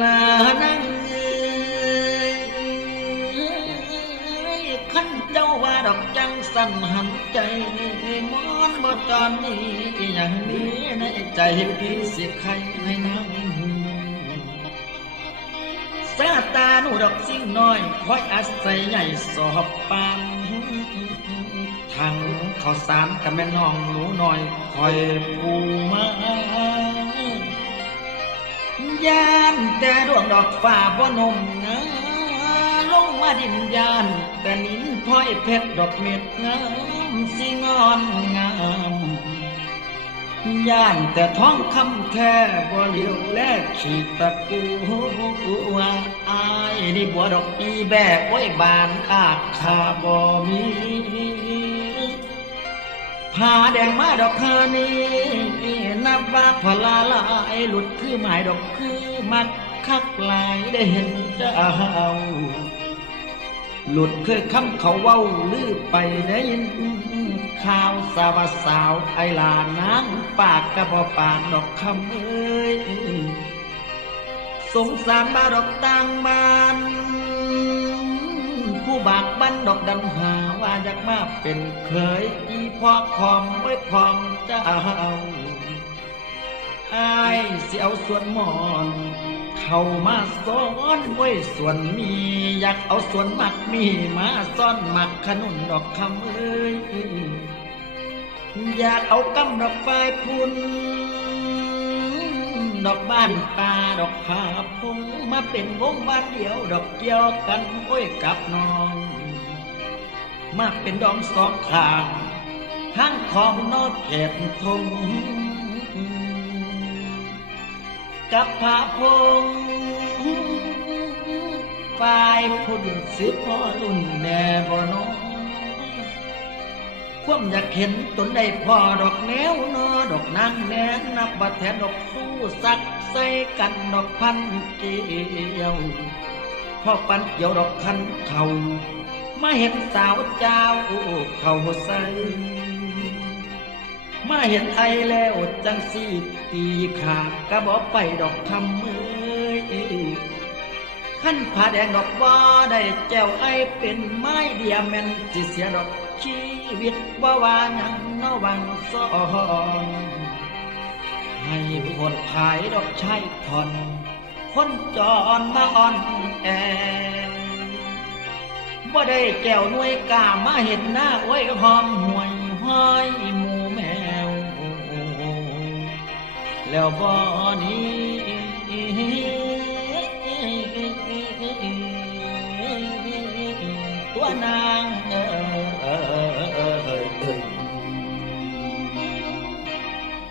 ลานั่งเอ้ยขันเจ้าว่าดอกจังสั่นหันใจมอนบ่ตอนนี้อย่างนี้ในใจพี่สิใครให้น้ำหูสาตาหนูดอกสิ่งน้อยคอยอาศัยใหญ่สอบปานทางข้าวสารกับแม่น้องหนูน้อยคอยปูมา ยานแต่ดวงดอกฟ้าบ่นมงาลงมาดินยาน แต่นินพ้อยเพชรดอกเม็ดงามสิงอนงามย่านแต่ท้องคำแค่บ่เหลียวแลกขีดตะกูว่าอายนี่บัวดอกอีแบกไว้บานอาคาบ่มี ผ้าแดงมาดอกคานี้นับว่าพลาลายหลุดคือหมายดอกคือมักคักลายได้เห็นเจ้าหลุดคือคำเขาเว้าลือไปได้ยินข่าวสาวสาวไอลานางปากกระพอปากดอกคำเอ้ยสงสารบาดอกต่างบ้าน ผู้บากบันดอกดันหาว่าอยากมาเป็นเคยอีพ่อคอมไว้พร้อมเจ้าอายสิเอาส่วนหมอนเข้ามาซ้อนไว้ส่วนมี อยากเอาส่วนมักมีมาซ่อนมักขนุนดอกคำเอ้ยอยากเอากำดอกไฟพุ่น ดอกบ้านป่าดอกผาพงมาเป็นวงบ้านเดียว ดอกเกี่ยวกันโอ้ยกับน้อง มาเป็นดองสองขางทั้งของนอดเขตทงกับผาพงฝ่ายพุ่นสิพอรุ่นแน่บ่น้อง ความอยากเห็นตนได้พอดอกแนวนอดอกนางแนนนับบัแทนดอกสู้สักใส่กันดอกพันเกี่ยวพ่อปันเกี่ยวดอกคันเขามาเห็นสาวเจ้าเขาใส่มาเห็นไอแล้วจังสีตีขาดกระบอกไปดอกคำเอ้ยขั้นผ้าแดงดอกบ่ได้แจ้วไอเป็นไม้เดียแม่นสิเสียดอก ชีวิตบ่ว่าหยังนวังซอนให้ปวดภายดอกชายทอนคนจรมาอ่อนแอบ่ได้แก้วน่วยกามาเห็นหน้าไว้หอมห่วยห้อยหมูแมว แล้วบ่นี้